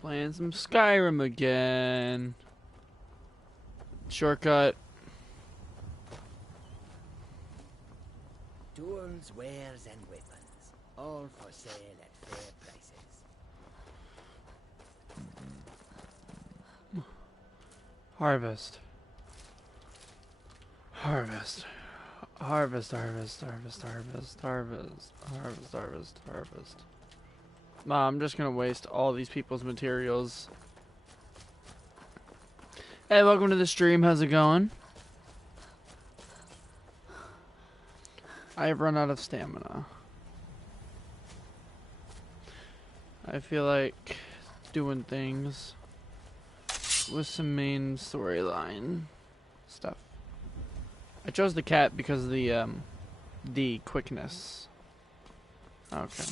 Playing some Skyrim again. Shortcut. Tools, wares, and weapons, all for sale at fair prices. Harvest. Harvest. Harvest, harvest, harvest, harvest, harvest, harvest, harvest, harvest. I'm just gonna waste all these people's materials. Hey, welcome to the stream. How's it going? I've run out of stamina. I feel like doing things with some main storyline stuff. I chose the cat because of the quickness. Okay.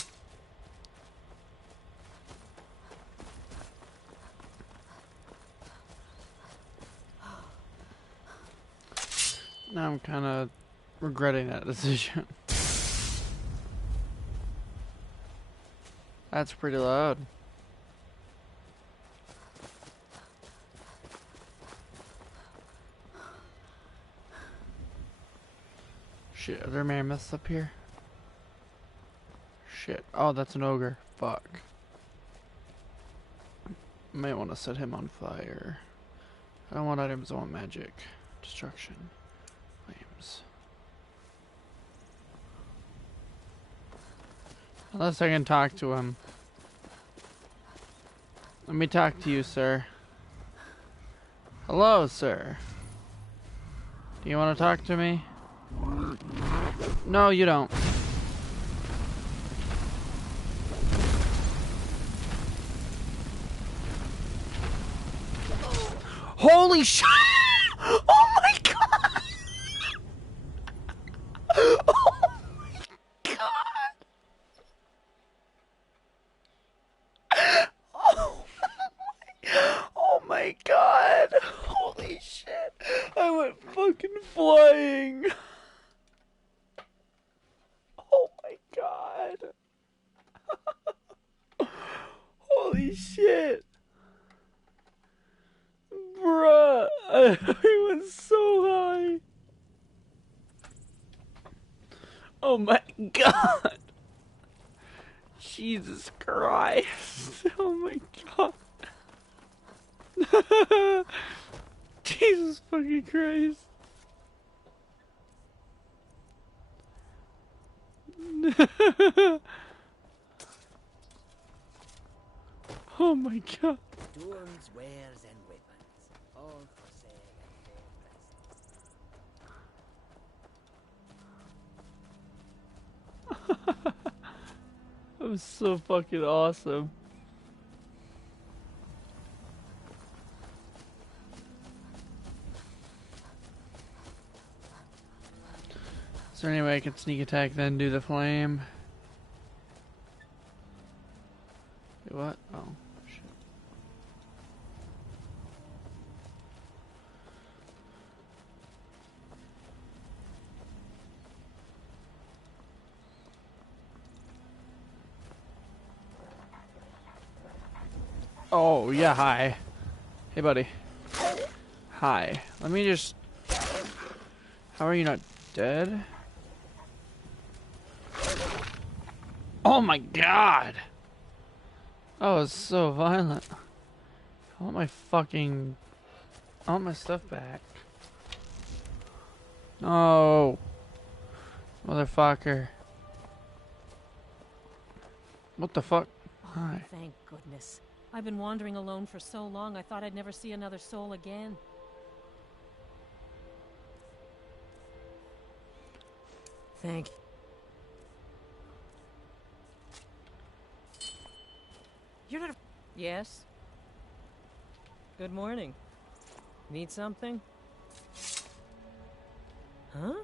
Now I'm kind of regretting that decision. That's pretty loud. Shit, are there mammoths up here? Shit. Oh, that's an ogre. Fuck. Might want to set him on fire. I don't want items, I want magic. Destruction. Flames. Unless I can talk to him. Let me talk to you, sir. Hello, sir. Do you want to talk to me? No, you don't. Holy shit! Oh my god! Oh my god! Oh my god! Holy shit! I went fucking flying! Oh my god! Holy shit! Bruh! I went so high! Oh my god! Jesus Christ! Oh my god! Jesus fucking Christ! Oh my god! Tools, wares, and weapons, all for sale at fair prices. That was so fucking awesome. Is there any way I can sneak attack then do the flame? Wait, what? Oh, shit. Oh, yeah, hi. Hey, buddy. Hi. Let me just... How are you not dead? Oh my god! Oh, it's so violent. I want my fucking... I want my stuff back. No! Motherfucker. What the fuck? Hi. Thank goodness. I've been wandering alone for so long, I thought I'd never see another soul again. Thank you. You're not a... Yes? Good morning. Need something? Huh?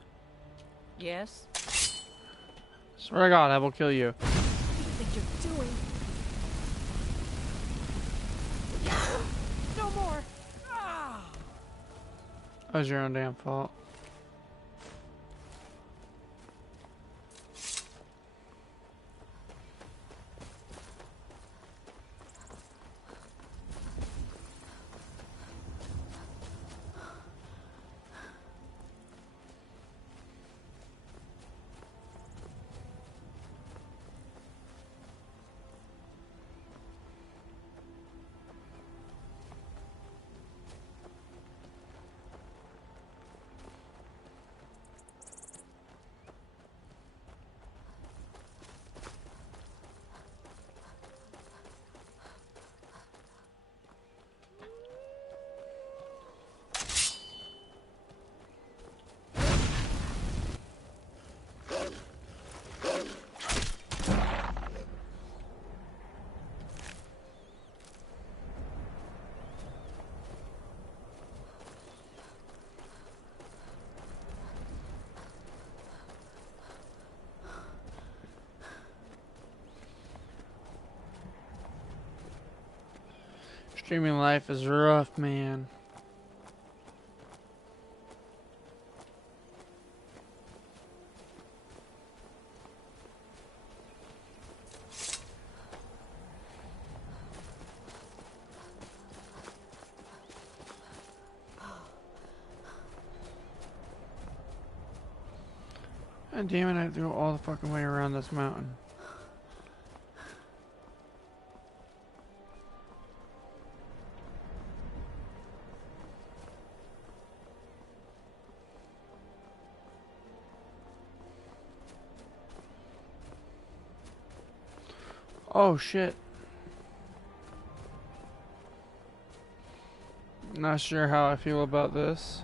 Yes? Swear to God, I will kill you. What do you think you're doing? No more! Ah! That was your own damn fault. Streaming life is rough, man. God damn it, I have to go all the fucking way around this mountain. Oh shit. Not sure how I feel about this.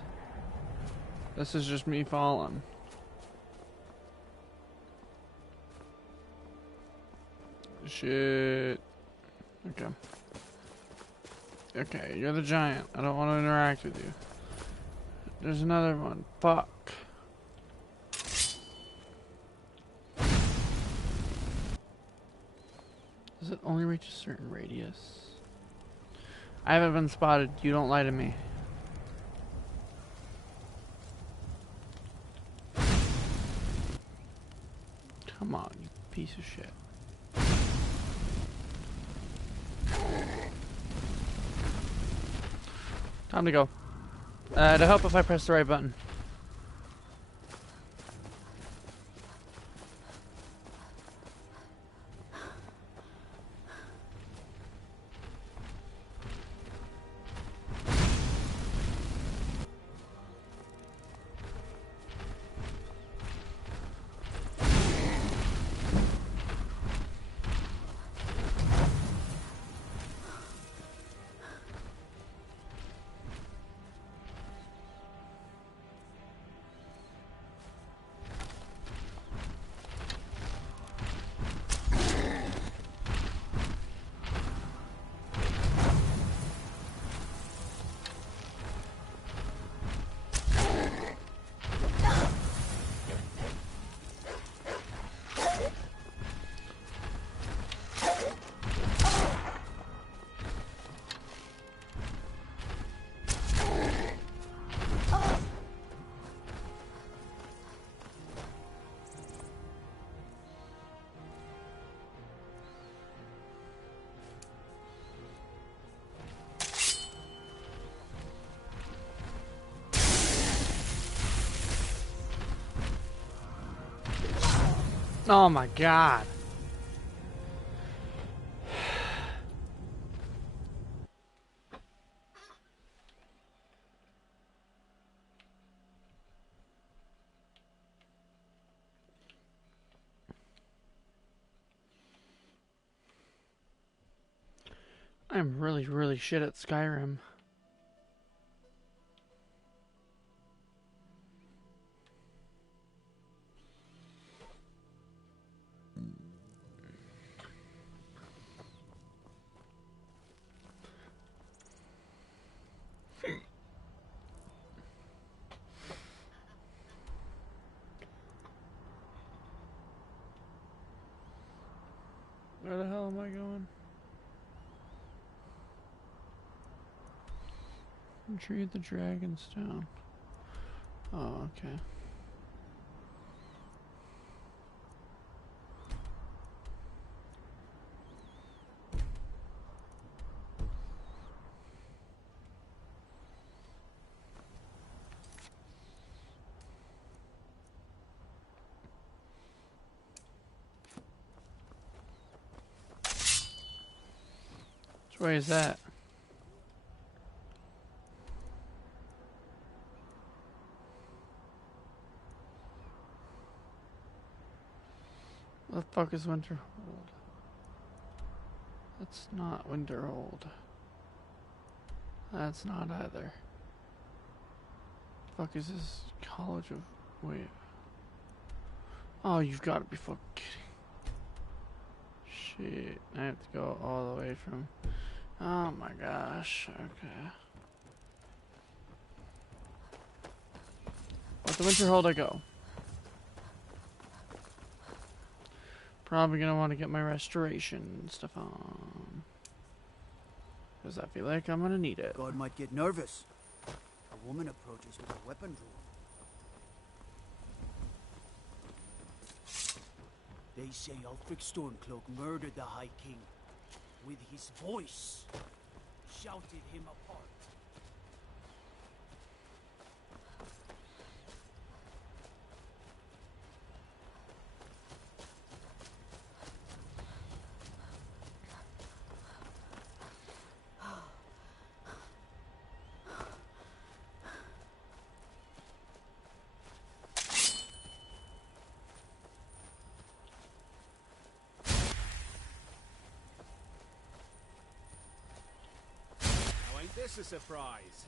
This is just me falling. Shit. Okay. Okay, you're the giant. I don't want to interact with you. There's another one. Fuck. Does it only reach a certain radius? I haven't been spotted. You don't lie to me. Come on, you piece of shit. Time to go. To help if I press the right button. Oh my god. I'm really shit at Skyrim. Where the hell am I going? Retrieve the Dragonstone. Oh, okay. Which way is that? What the fuck is Winterhold? That's not Winterhold. That's not either. Fuck is this College of... Wait. Oh, you've got to be fucking kidding. Shit. I have to go all the way from... Oh my gosh. Okay. What the Winterhold I go? Probably gonna want to get my restoration stuff on. because I feel like I'm gonna need it. God might get nervous. A woman approaches with a weapon drawn. They say Ulfric Stormcloak murdered the High King. With his voice, shouted him apart. This is a surprise.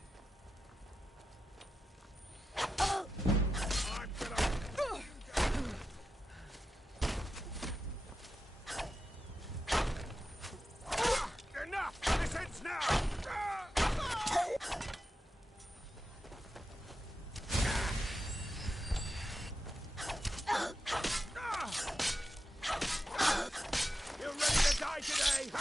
Enough! This ends now! You ready to die today?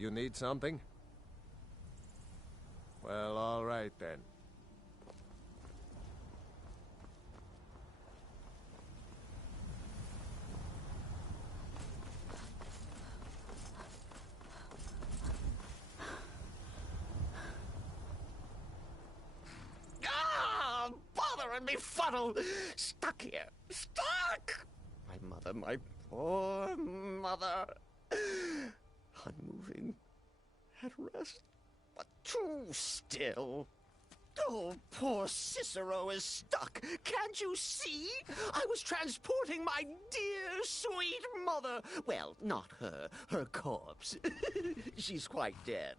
You need something? Well, all right then. Ah! Bothering me funnel! Stuck here! Stuck! My poor mother. Unmoving. At rest. But too still. Oh, poor Cicero is stuck. Can't you see? I was transporting my dear, sweet mother. Well, not her. Her corpse. She's quite dead.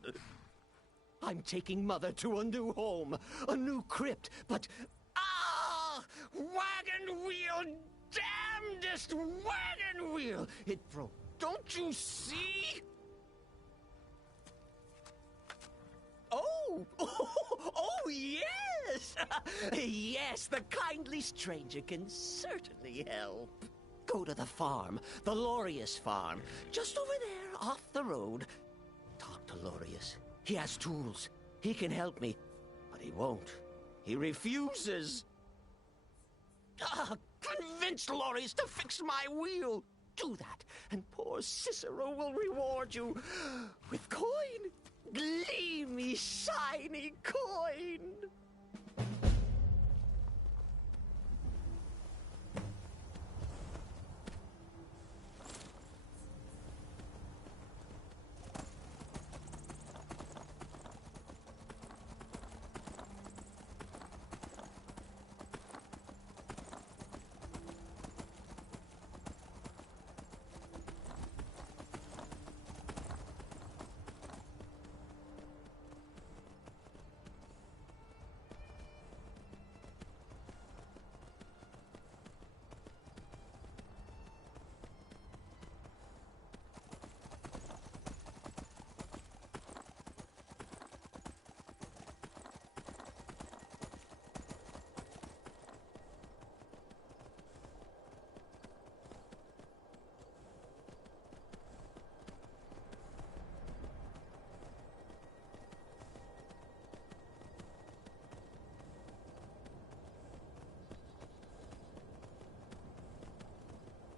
I'm taking Mother to a new home, a new crypt, but... Ah! Wagon wheel! Damnedest wagon wheel! It broke. Don't you see? Oh! Oh, yes! Yes, the kindly stranger can certainly help. Go to the farm, the Lorius farm, just over there off the road. Talk to Lorius. He has tools. He can help me, but he won't. He refuses. Convince Lorius to fix my wheel. Do that, and poor Cicero will reward you with coin. Gleamy, shiny coin.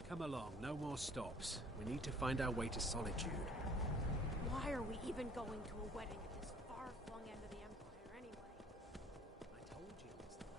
Come along, no more stops. We need to find our way to Solitude. Why are we even going to a wedding at this far-flung end of the Empire, anyway? I told you it's the wedding.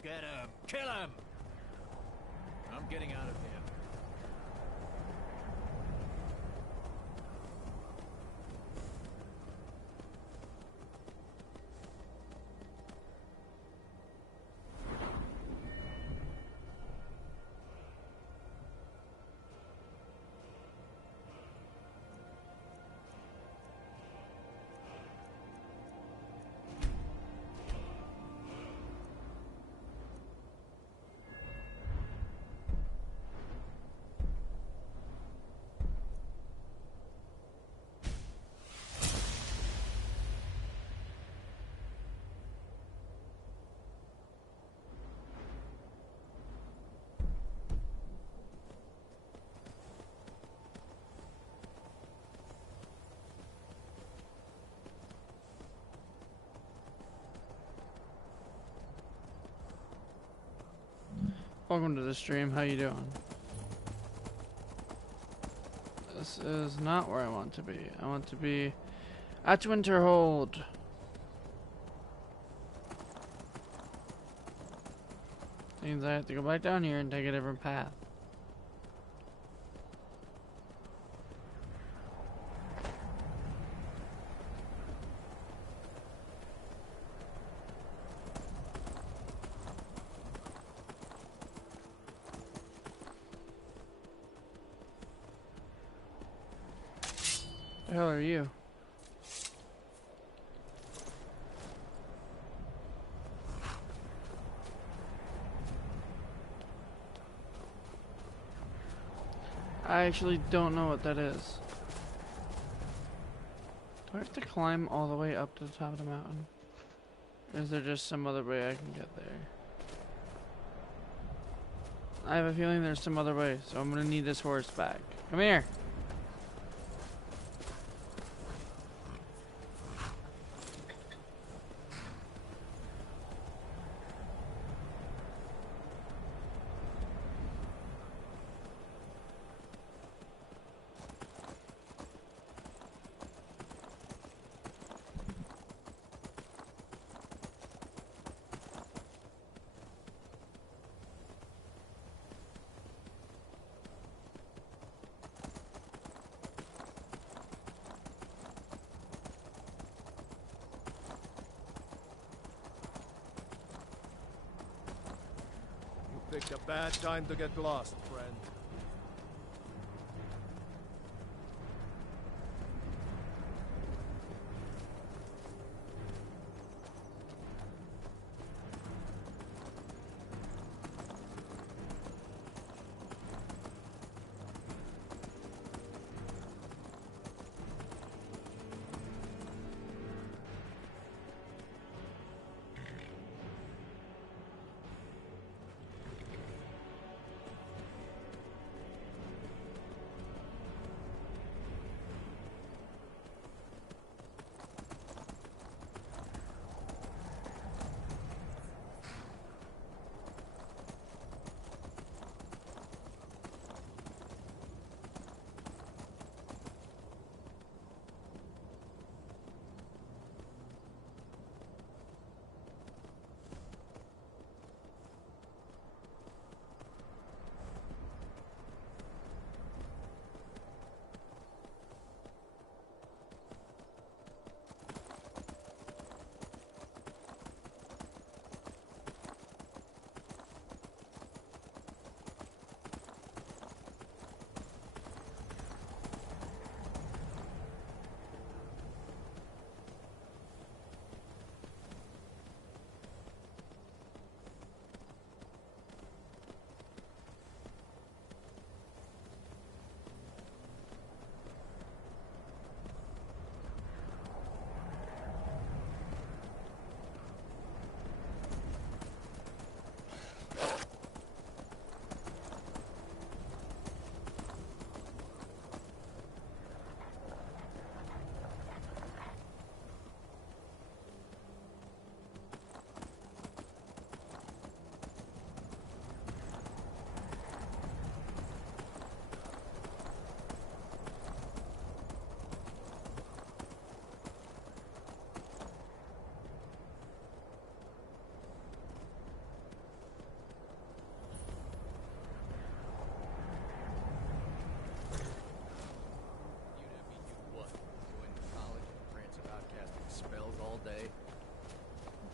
Get him! Kill him! I'm getting out of here. Welcome to the stream. How you doing? This is not where I want to be. I want to be at Winterhold. Means I have to go back down here and take a different path. The hell are you? I actually don't know what that is. Do I have to climb all the way up to the top of the mountain? Or is there just some other way I can get there? I have a feeling there's some other way, so I'm gonna need this horse back. Come here! Picked a bad time to get lost, friend.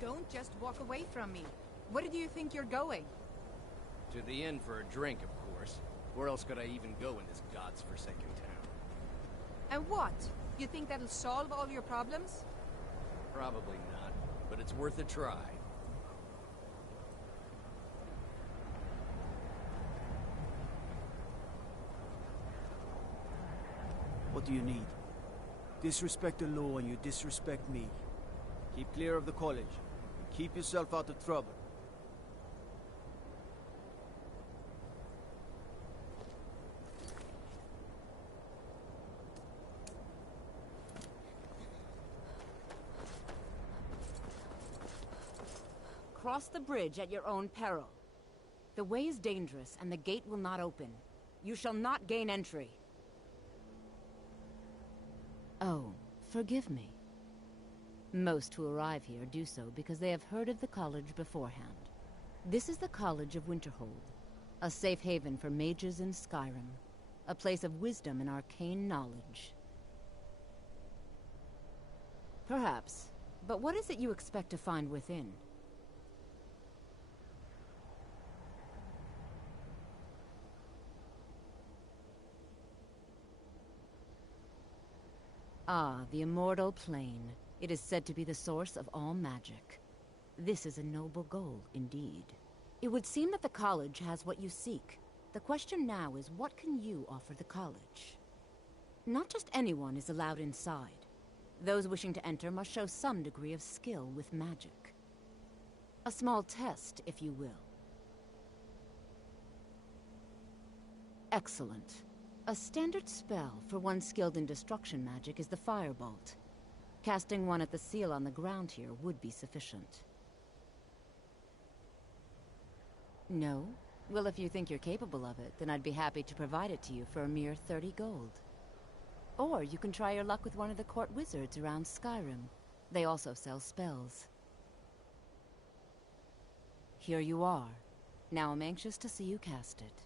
Don't just walk away from me. Where do you think you're going? To the inn for a drink, of course. Where else could I even go in this god's-forsaken town? And what? You think that'll solve all your problems? Probably not, but it's worth a try. What do you need? Disrespect the law and you disrespect me. Keep clear of the college. Keep yourself out of trouble. Cross the bridge at your own peril. The way is dangerous and the gate will not open. You shall not gain entry. Oh, forgive me. Most who arrive here do so because they have heard of the college beforehand. This is the College of Winterhold, a safe haven for mages in Skyrim, a place of wisdom and arcane knowledge. Perhaps, but what is it you expect to find within? Ah, the immortal plane. It is said to be the source of all magic. This is a noble goal, indeed. It would seem that the college has what you seek. The question now is, what can you offer the college? Not just anyone is allowed inside. Those wishing to enter must show some degree of skill with magic. A small test, if you will. Excellent. A standard spell for one skilled in destruction magic is the Firebolt. Casting one at the seal on the ground here would be sufficient. No? Well, if you think you're capable of it, then I'd be happy to provide it to you for a mere 30 gold. Or you can try your luck with one of the court wizards around Skyrim. They also sell spells. Here you are. Now I'm anxious to see you cast it.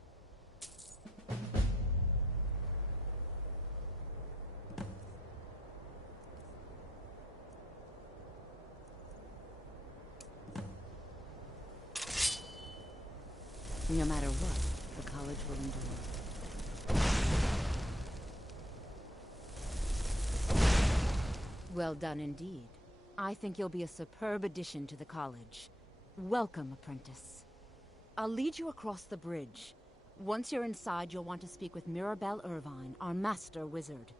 No matter what, the college will endure. Well done indeed. I think you'll be a superb addition to the college. Welcome, apprentice. I'll lead you across the bridge. Once you're inside, you'll want to speak with Mirabelle Irvine, our master wizard.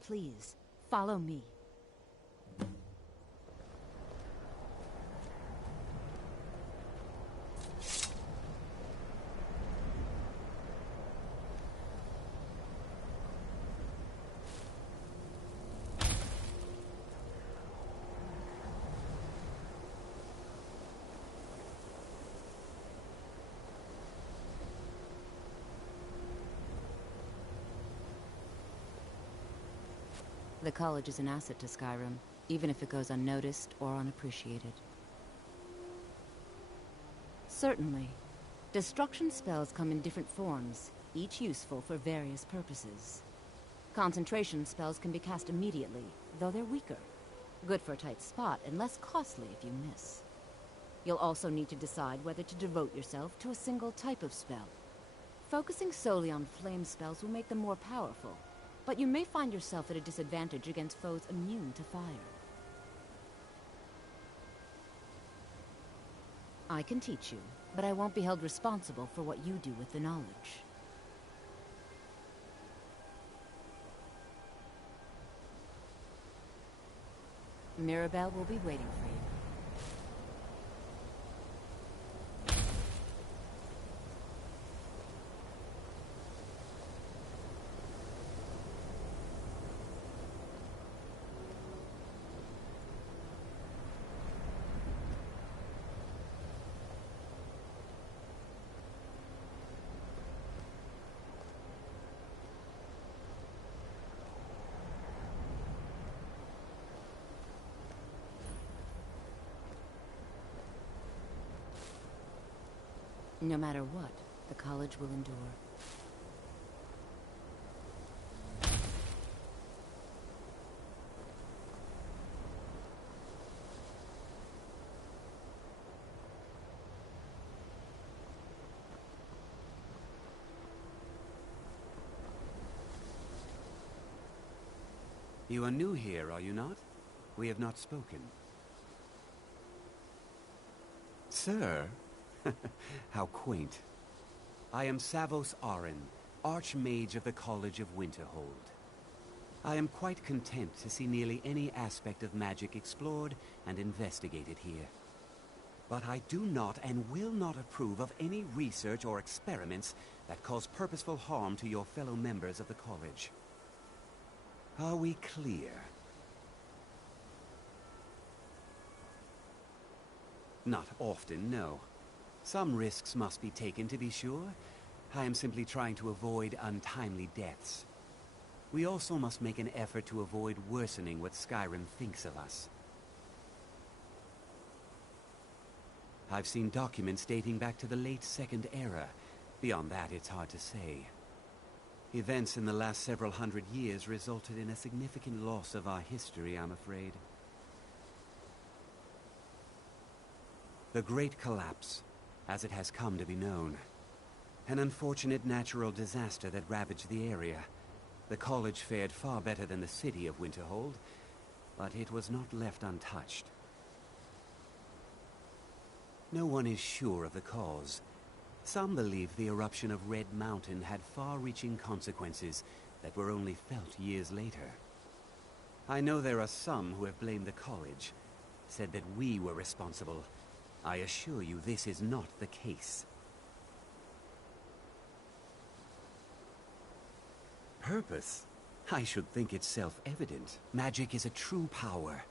Please, follow me. The college is an asset to Skyrim, even if it goes unnoticed or unappreciated. Certainly. Destruction spells come in different forms, each useful for various purposes. Concentration spells can be cast immediately, though they're weaker. Good for a tight spot and less costly if you miss. You'll also need to decide whether to devote yourself to a single type of spell. Focusing solely on flame spells will make them more powerful, but you may find yourself at a disadvantage against foes immune to fire. I can teach you, but I won't be held responsible for what you do with the knowledge. Mirabelle will be waiting for you. No matter what, the college will endure. You are new here, are you not? We have not spoken. Sir? How quaint. I am Savos Arin, Archmage of the College of Winterhold. I am quite content to see nearly any aspect of magic explored and investigated here. But I do not and will not approve of any research or experiments that cause purposeful harm to your fellow members of the college. Are we clear? Not often, no. Some risks must be taken, to be sure. I am simply trying to avoid untimely deaths. We also must make an effort to avoid worsening what Skyrim thinks of us. I've seen documents dating back to the late Second Era. Beyond that, it's hard to say. Events in the last several hundred years resulted in a significant loss of our history, I'm afraid. The Great Collapse, as it has come to be known. An unfortunate natural disaster that ravaged the area. The college fared far better than the city of Winterhold, but it was not left untouched. No one is sure of the cause. Some believe the eruption of Red Mountain had far-reaching consequences that were only felt years later. I know there are some who have blamed the college, said that we were responsible. I assure you this is not the case. Purpose? I should think it's self-evident. Magic is a true power,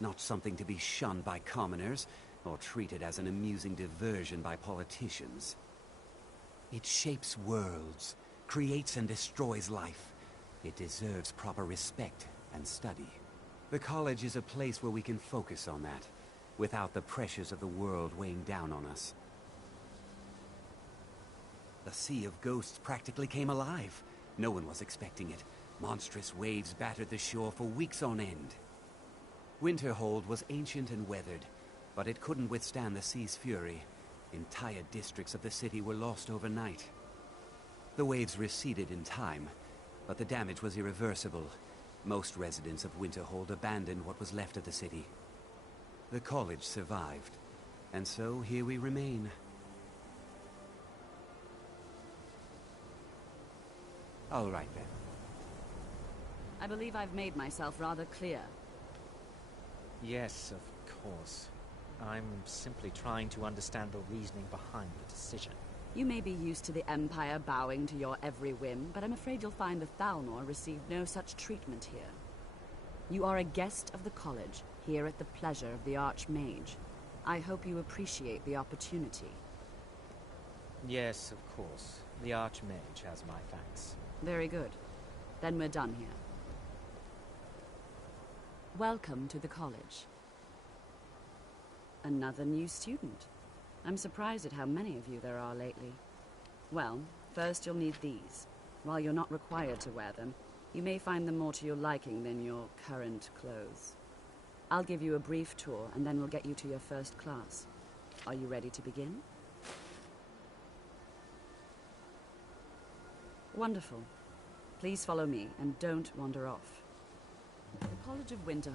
not something to be shunned by commoners, or treated as an amusing diversion by politicians. It shapes worlds, creates and destroys life. It deserves proper respect and study. The college is a place where we can focus on that, without the pressures of the world weighing down on us. The Sea of Ghosts practically came alive. No one was expecting it. Monstrous waves battered the shore for weeks on end. Winterhold was ancient and weathered, but it couldn't withstand the sea's fury. Entire districts of the city were lost overnight. The waves receded in time, but the damage was irreversible. Most residents of Winterhold abandoned what was left of the city. The college survived, and so here we remain. All right, then. I believe I've made myself rather clear. Yes, of course. I'm simply trying to understand the reasoning behind the decision. You may be used to the Empire bowing to your every whim, but I'm afraid you'll find the Thalnor received no such treatment here. You are a guest of the college, here at the pleasure of the Archmage. I hope you appreciate the opportunity. Yes, of course. The Archmage has my thanks. Very good. Then we're done here. Welcome to the college. Another new student. I'm surprised at how many of you there are lately. Well, first you'll need these. While you're not required to wear them, you may find them more to your liking than your current clothes. I'll give you a brief tour, and then we'll get you to your first class. Are you ready to begin? Wonderful. Please follow me, and don't wander off. The College of Winterhold.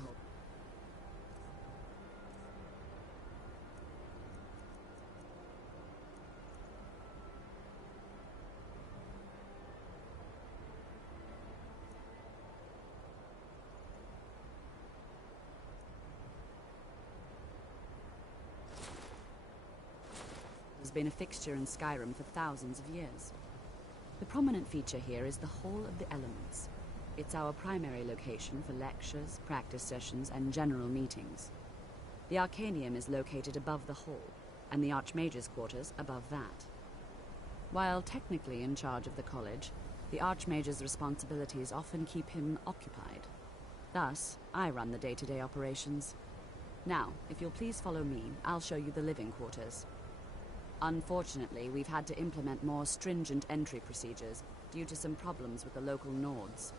Has been a fixture in Skyrim for thousands of years. The prominent feature here is the Hall of the Elements. It's our primary location for lectures, practice sessions, and general meetings. The Arcanium is located above the hall, and the Archmage's quarters above that. While technically in charge of the college, the Archmage's responsibilities often keep him occupied. Thus, I run the day-to-day operations. Now, if you'll please follow me, I'll show you the living quarters. Unfortunately, we've had to implement more stringent entry procedures due to some problems with the local Nords.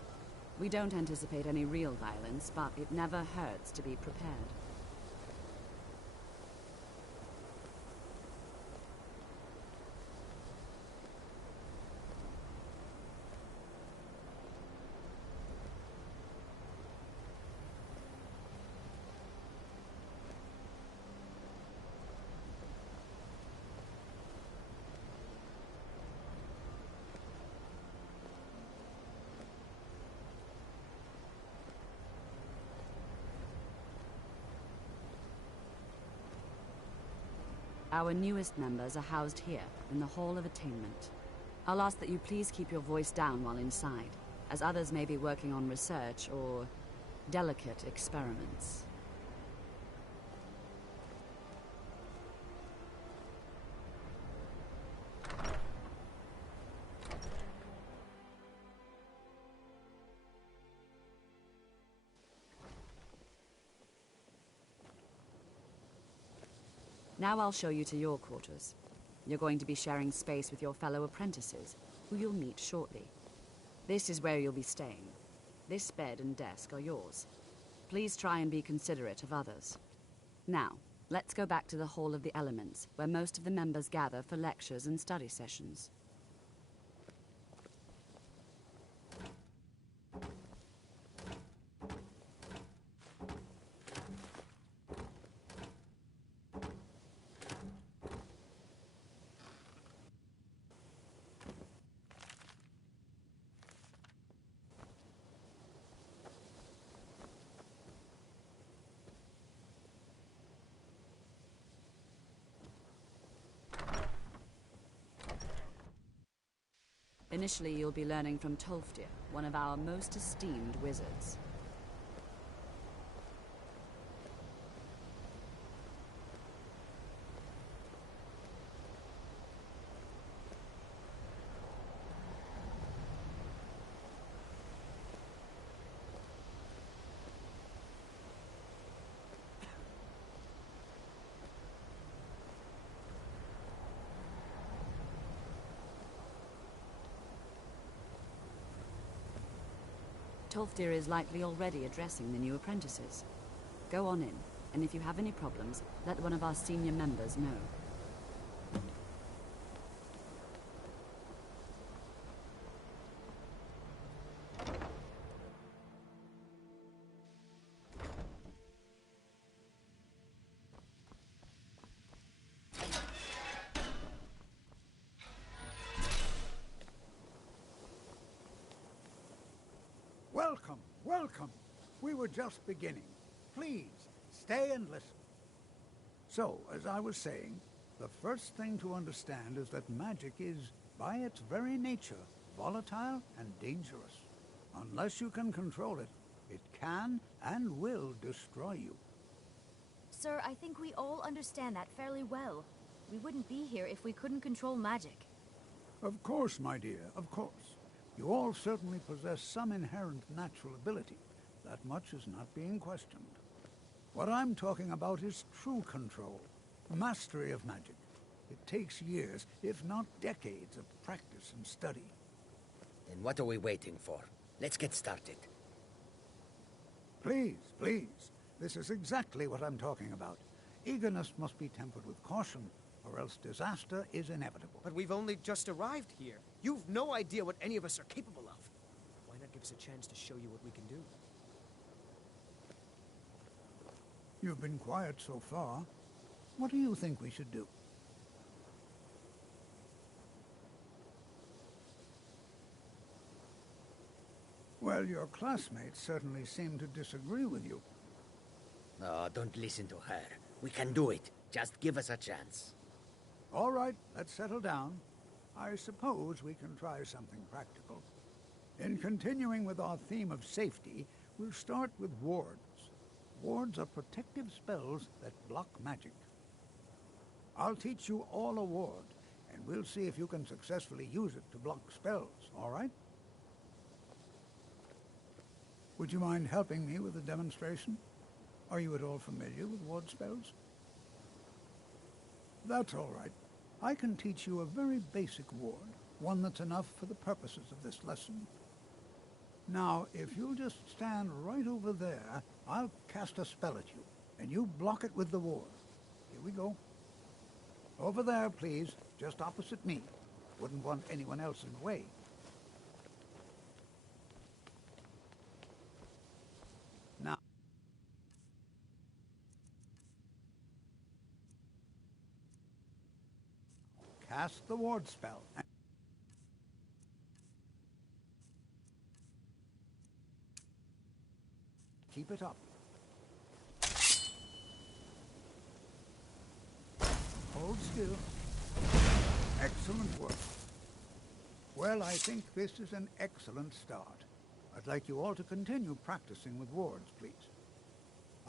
We don't anticipate any real violence, but it never hurts to be prepared. Our newest members are housed here, in the Hall of Attainment. I'll ask that you please keep your voice down while inside, as others may be working on research or delicate experiments. Now I'll show you to your quarters. You're going to be sharing space with your fellow apprentices, who you'll meet shortly. This is where you'll be staying. This bed and desk are yours. Please try and be considerate of others. Now, let's go back to the Hall of the Elements, where most of the members gather for lectures and study sessions. Initially, you'll be learning from Tolfdir, one of our most esteemed wizards. Tolfdir is likely already addressing the new apprentices. Go on in, and if you have any problems, let one of our senior members know. Welcome, welcome. We were just beginning. Please, stay and listen. So, as I was saying, the first thing to understand is that magic is, by its very nature, volatile and dangerous. Unless you can control it, it can and will destroy you. Sir, I think we all understand that fairly well. We wouldn't be here if we couldn't control magic. Of course, my dear, of course. You all certainly possess some inherent natural ability. That much is not being questioned. What I'm talking about is true control, mastery of magic. It takes years, if not decades, of practice and study. Then what are we waiting for? Let's get started. Please, please. This is exactly what I'm talking about. Eagerness must be tempered with caution, or else disaster is inevitable. But we've only just arrived here. You've no idea what any of us are capable of. Why not give us a chance to show you what we can do? You've been quiet so far. What do you think we should do? Well, your classmates certainly seem to disagree with you. No, don't listen to her. We can do it. Just give us a chance. All right, let's settle down. I suppose we can try something practical. In continuing with our theme of safety, we'll start with wards. Wards are protective spells that block magic. I'll teach you all a ward, and we'll see if you can successfully use it to block spells, all right? Would you mind helping me with the demonstration? Are you at all familiar with ward spells? That's all right. I can teach you a very basic ward, one that's enough for the purposes of this lesson. Now, if you'll just stand right over there, I'll cast a spell at you, and you block it with the ward. Here we go. Over there, please, just opposite me. Wouldn't want anyone else in the way. Now, cast the ward spell. Keep it up. Hold still. Excellent work. Well, I think this is an excellent start. I'd like you all to continue practicing with wards, please.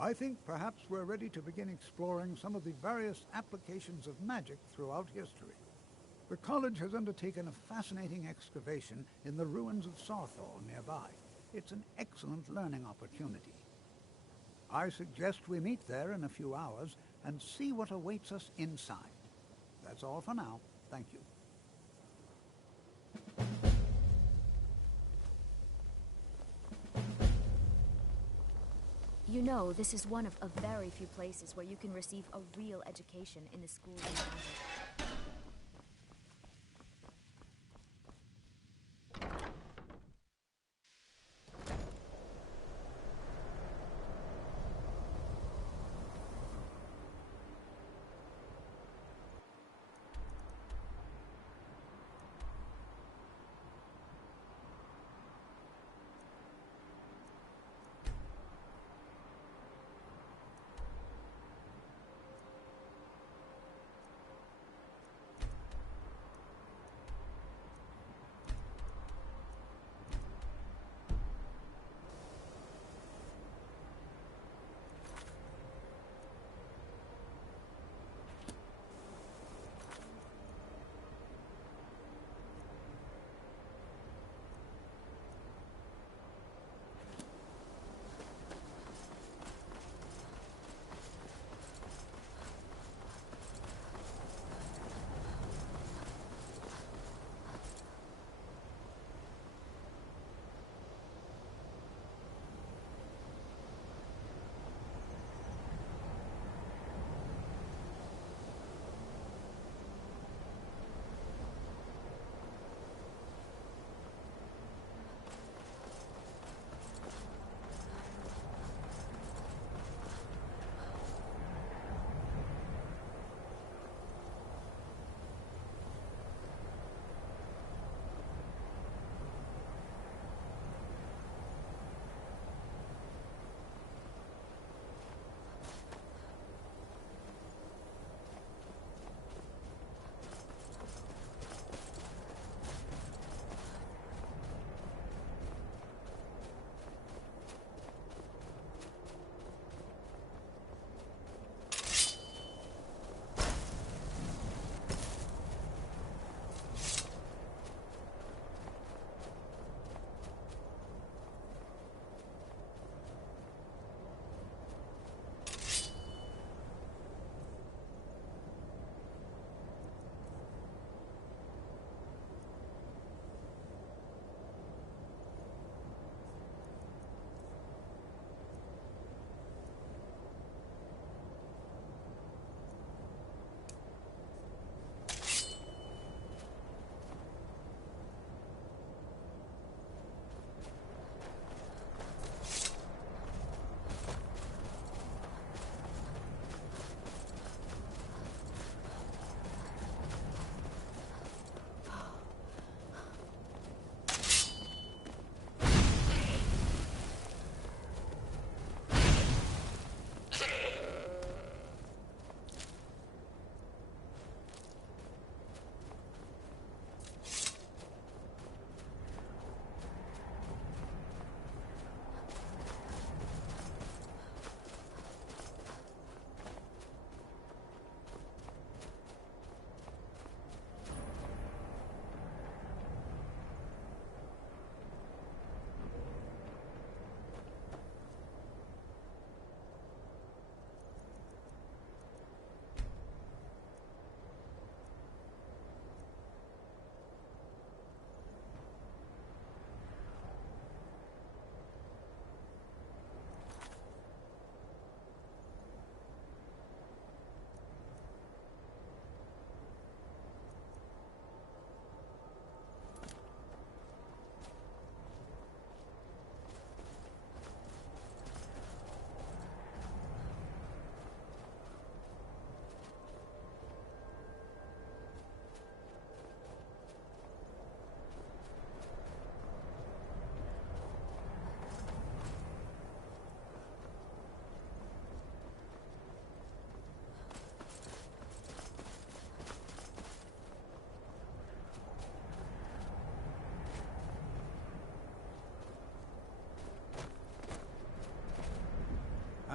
I think perhaps we're ready to begin exploring some of the various applications of magic throughout history. The college has undertaken a fascinating excavation in the ruins of Sarthal nearby. It's an excellent learning opportunity. I suggest we meet there in a few hours and see what awaits us inside. That's all for now. Thank you. You know, this is one of a very few places where you can receive a real education in the schools of magic.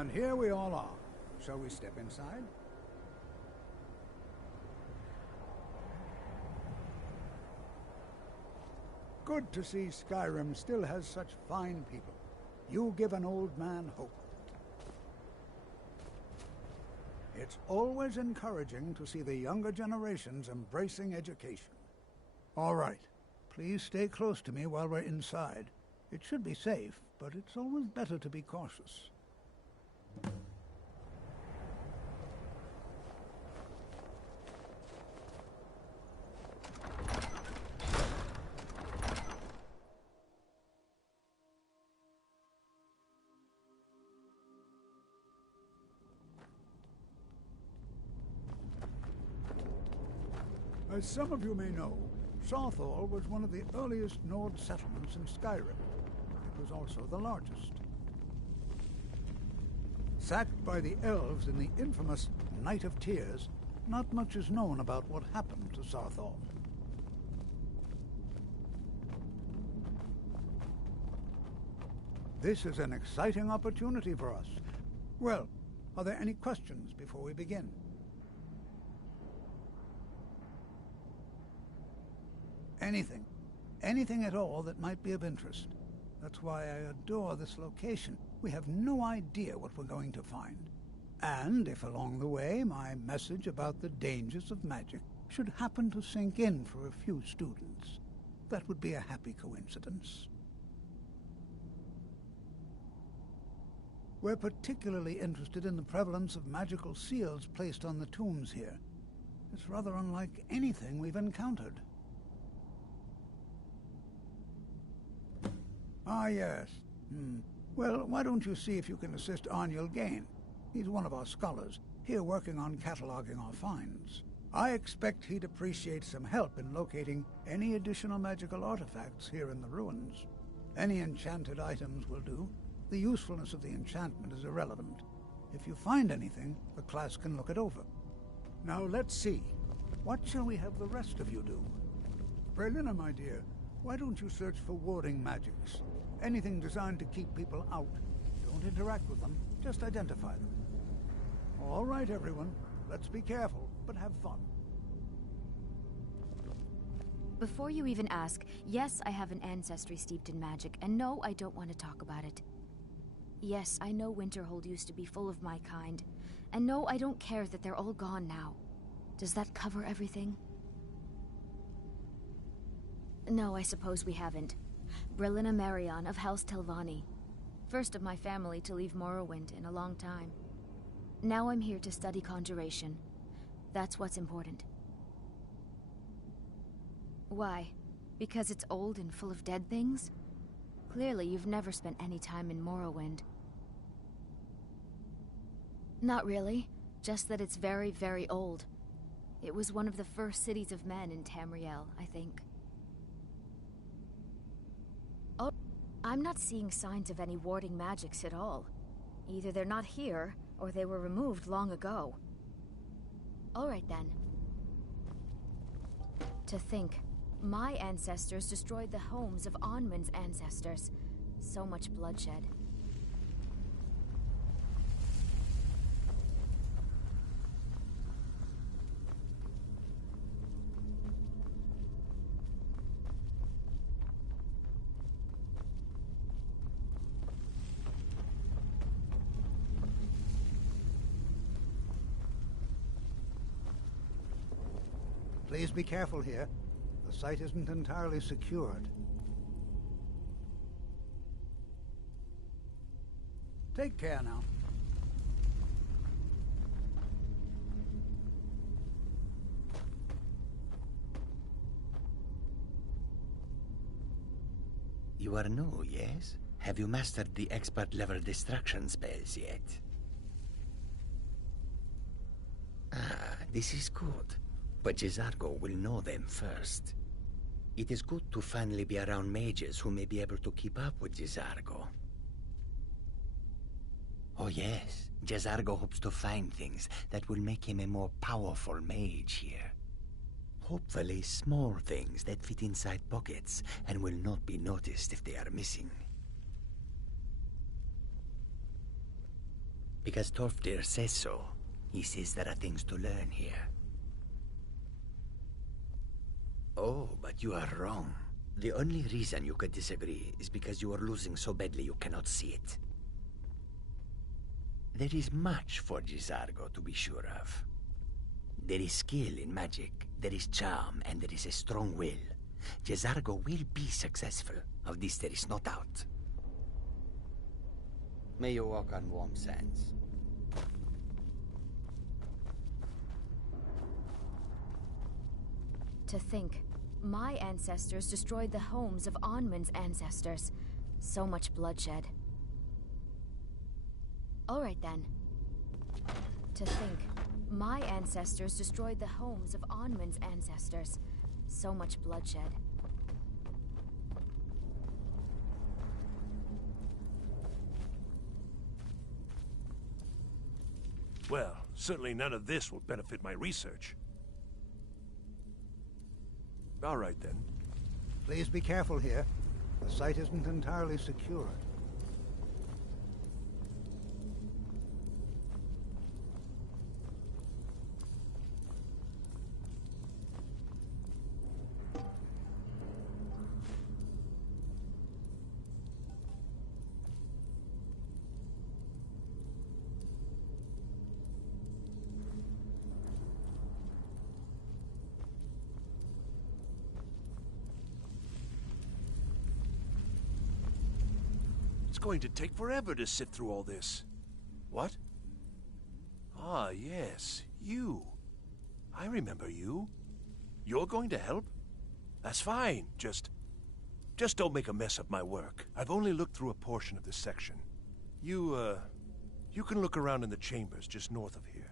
And here we all are. Shall we step inside? Good to see Skyrim still has such fine people. You give an old man hope. It's always encouraging to see the younger generations embracing education. All right. Please stay close to me while we're inside. It should be safe, but it's always better to be cautious. As some of you may know, Sarthal was one of the earliest Nord settlements in Skyrim. It was also the largest. Sacked by the elves in the infamous Night of Tears, not much is known about what happened to Sarthal. This is an exciting opportunity for us. Well, are there any questions before we begin? Anything. Anything at all that might be of interest. That's why I adore this location. We have no idea what we're going to find. And if along the way my message about the dangers of magic should happen to sink in for a few students, that would be a happy coincidence. We're particularly interested in the prevalence of magical seals placed on the tombs here. It's rather unlike anything we've encountered. Ah, yes. Well, why don't you see if you can assist Arniel Gain? He's one of our scholars, here working on cataloging our finds. I expect he'd appreciate some help in locating any additional magical artifacts here in the ruins. Any enchanted items will do. The usefulness of the enchantment is irrelevant. If you find anything, the class can look it over. Now let's see. What shall we have the rest of you do? Berlina, my dear, why don't you search for warding magics? Anything designed to keep people out. Don't interact with them, just identify them. All right, everyone. Let's be careful, but have fun. Before you even ask, yes, I have an ancestry steeped in magic, and no, I don't want to talk about it. Yes, I know Winterhold used to be full of my kind, and no, I don't care that they're all gone now. Does that cover everything? No, I suppose we haven't. Brillina Marion of House Telvanni. First of my family to leave Morrowind in a long time. Now I'm here to study conjuration. That's what's important. Why? Because it's old and full of dead things? Clearly you've never spent any time in Morrowind. Not really. Just that it's very, very old. It was one of the first cities of men in Tamriel, I think. Oh, I'm not seeing signs of any warding magics at all. Either they're not here, or they were removed long ago. Alright then. To think, my ancestors destroyed the homes of Onmund's ancestors. So much bloodshed. Please be careful here. The site isn't entirely secured. Take care now. You are new, yes? Have you mastered the expert-level distraction spells yet? Ah, this is good. But Jezargo will know them first. It is good to finally be around mages who may be able to keep up with Jezargo. Oh yes, Jezargo hopes to find things that will make him a more powerful mage here. Hopefully small things that fit inside pockets and will not be noticed if they are missing. Because Torfdir says so. He says there are things to learn here. Oh, but you are wrong. The only reason you could disagree is because you are losing so badly you cannot see it. There is much for J'zargo to be sure of. There is skill in magic, there is charm, and there is a strong will. J'zargo will be successful. Of this there is no doubt. May you walk on warm sands. To think, my ancestors destroyed the homes of Onmund's ancestors. So much bloodshed. Alright then. To think, my ancestors destroyed the homes of Onmund's ancestors. So much bloodshed. Well, certainly none of this will benefit my research. All right, then. Please be careful here. The site isn't entirely secure. It's going to take forever to sift through all this. What? Ah, yes, you. I remember you. You're going to help? That's fine. Just don't make a mess of my work. I've only looked through a portion of this section. You can look around in the chambers just north of here.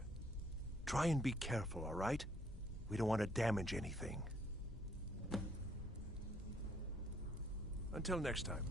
Try and be careful, all right? We don't want to damage anything. Until next time.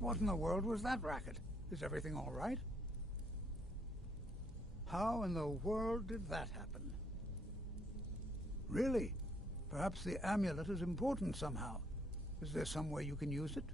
What in the world was that racket? Is everything all right? How in the world did that happen? Really? Perhaps the amulet is important somehow. Is there some way you can use it?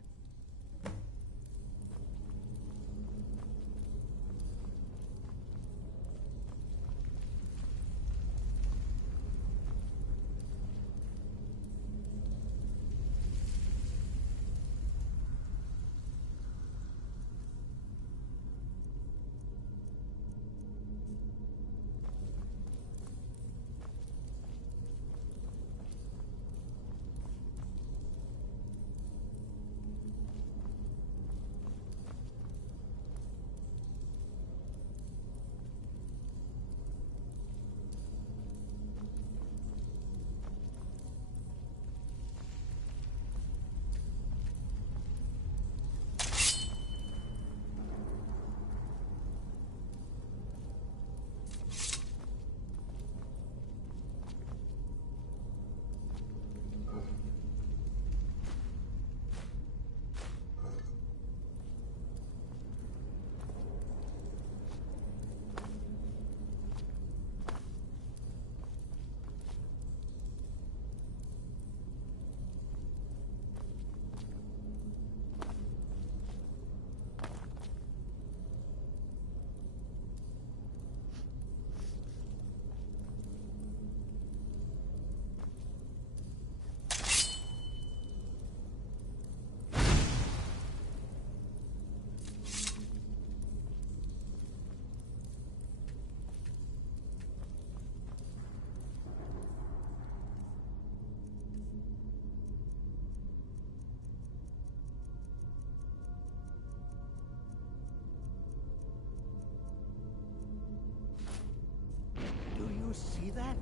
that?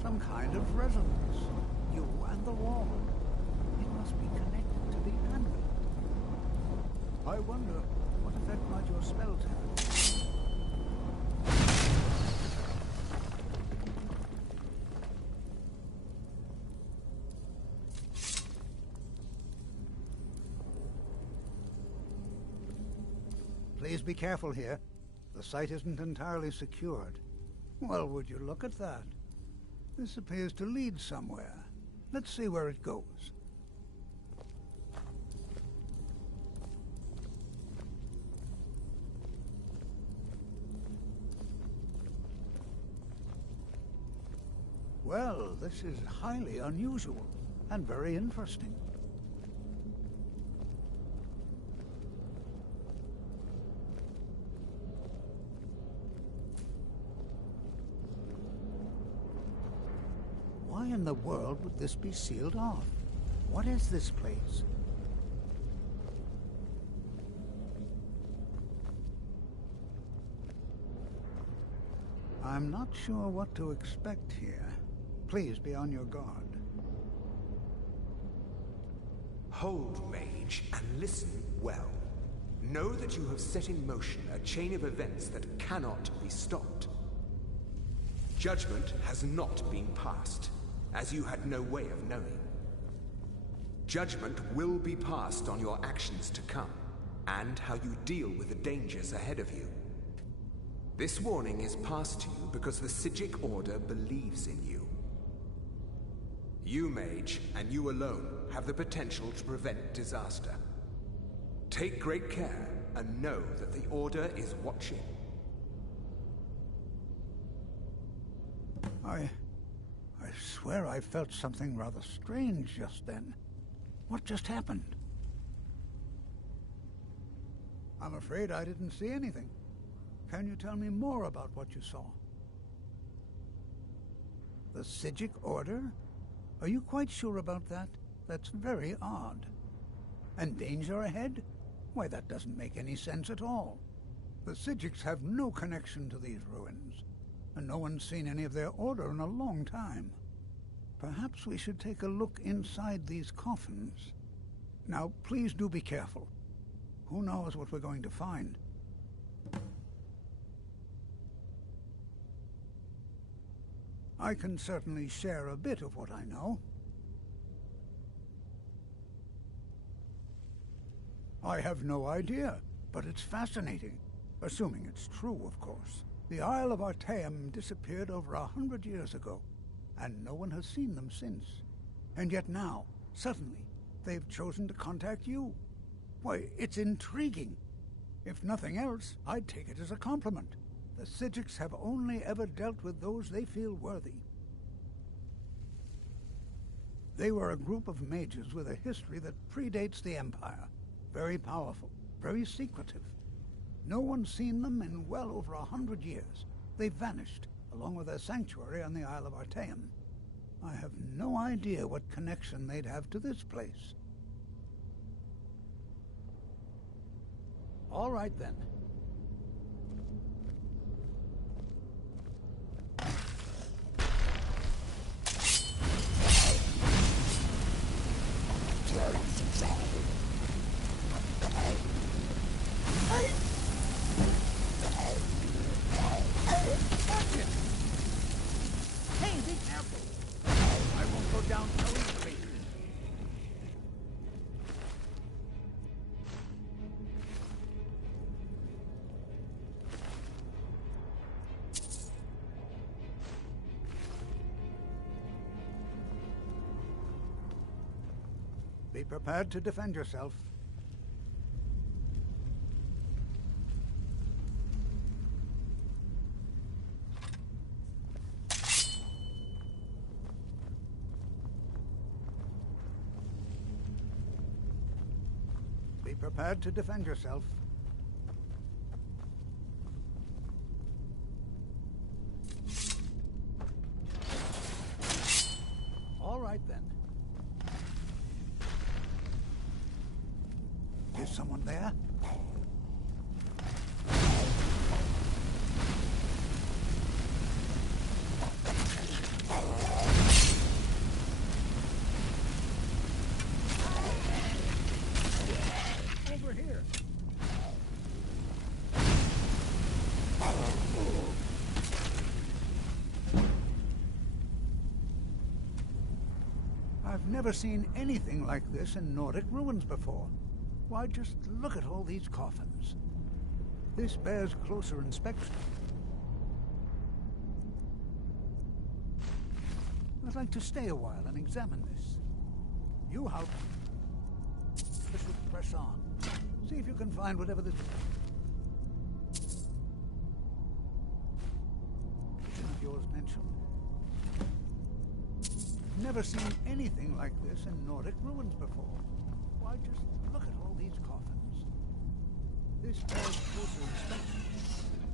Some kind of resonance. You and the wall. It must be connected to the anvil. I wonder what effect might your spells have. Please be careful here. The site isn't entirely secured. Well, would you look at that? This appears to lead somewhere. Let's see where it goes. Well, this is highly unusual and very interesting. Why in the world would this be sealed off? What is this place? I'm not sure what to expect here. Please be on your guard. Hold, mage, and listen well. Know that you have set in motion a chain of events that cannot be stopped. Judgment has not been passed, as you had no way of knowing. Judgment will be passed on your actions to come, and how you deal with the dangers ahead of you. This warning is passed to you because the Psijic Order believes in you. You, mage, and you alone, have the potential to prevent disaster. Take great care, and know that the Order is watching. I swear I felt something rather strange just then. What just happened? I'm afraid I didn't see anything. Can you tell me more about what you saw? The Psijic Order? Are you quite sure about that? That's very odd. And danger ahead? Why, that doesn't make any sense at all. The Psijics have no connection to these ruins, and no one's seen any of their order in a long time. Perhaps we should take a look inside these coffins. Now, please do be careful. Who knows what we're going to find? I can certainly share a bit of what I know. I have no idea, but it's fascinating. Assuming it's true, of course. The Isle of Artaeum disappeared over 100 years ago, and no one has seen them since. And yet now, suddenly, they've chosen to contact you. Why, it's intriguing. If nothing else, I'd take it as a compliment. The Psijics have only ever dealt with those they feel worthy. They were a group of mages with a history that predates the Empire. Very powerful, very secretive. No one's seen them in well over 100 years. They've vanished, along with their sanctuary on the Isle of Artaeum. I have no idea what connection they'd have to this place. All right, then. Hey, be careful! I won't go down so easily. Be prepared to defend yourself. Be prepared to defend yourself. All right, then. Is someone there? never seen anything like this in Nordic ruins before. Why, just look at all these coffins. This bears closer inspection. I'd like to stay a while and examine this. You help. This should press on. See if you can find whatever this vision of yours mentioned. Never seen anything like this in Nordic ruins before. Why, just look at all these coffins. This bears closer inspection.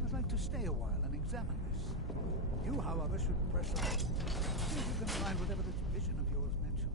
I'd like to stay a while and examine this. You, however, should press on. See if you can find whatever this vision of yours mentioned.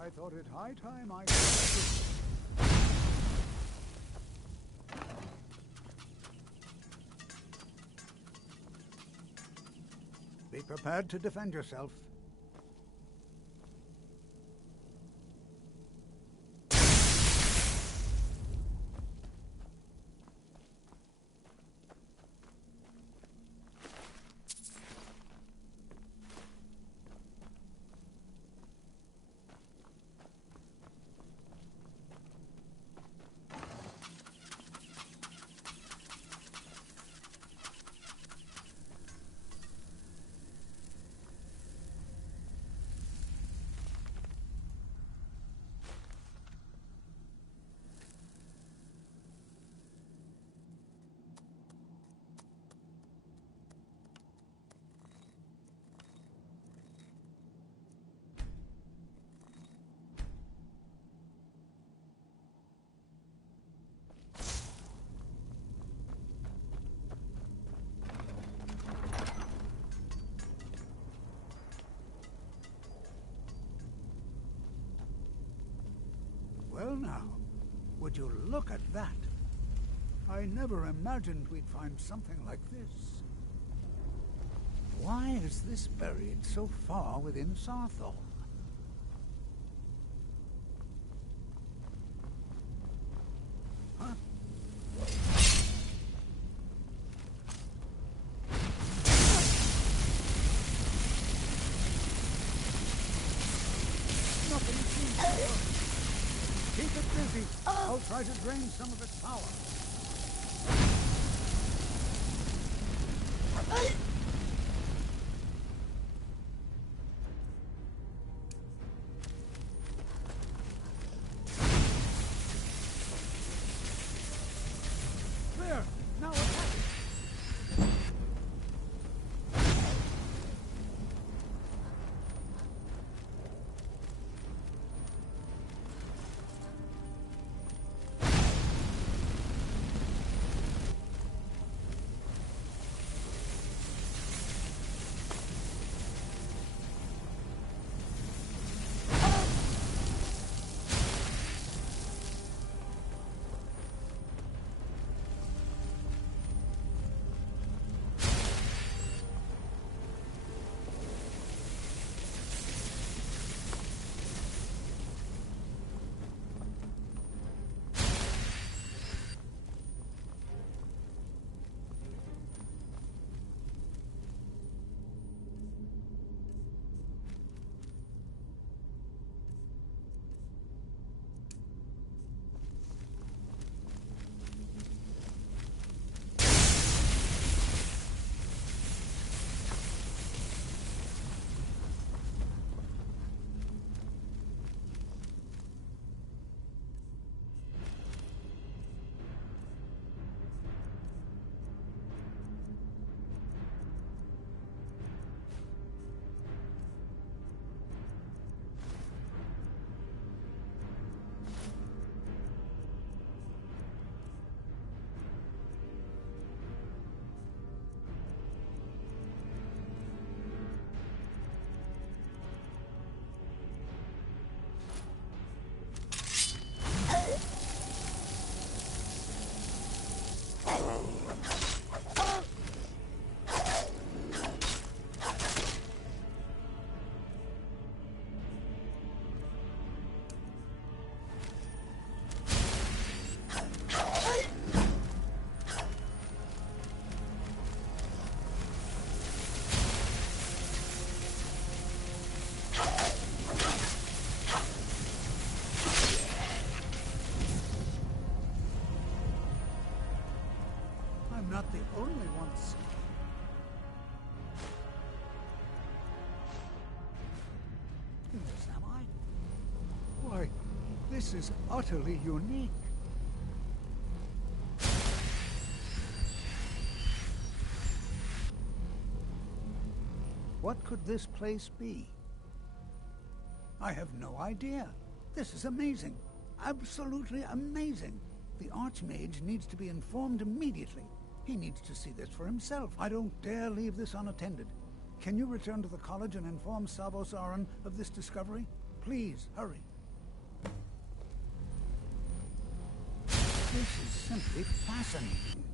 I thought it high time I... Be prepared to defend yourself. Well now, would you look at that? I never imagined we'd find something like this. Why is this buried so far within Sarthol? Huh? Nothing seems to work. Keep it busy. I'll try to drain some of its power. There! Now attack it! Not the only ones. Yes, am I? Why, this is utterly unique. What could this place be? I have no idea. This is amazing. Absolutely amazing. The Archmage needs to be informed immediately. He needs to see this for himself. I don't dare leave this unattended. Can you return to the college and inform Savos Aran of this discovery? Please, hurry. This is simply fascinating.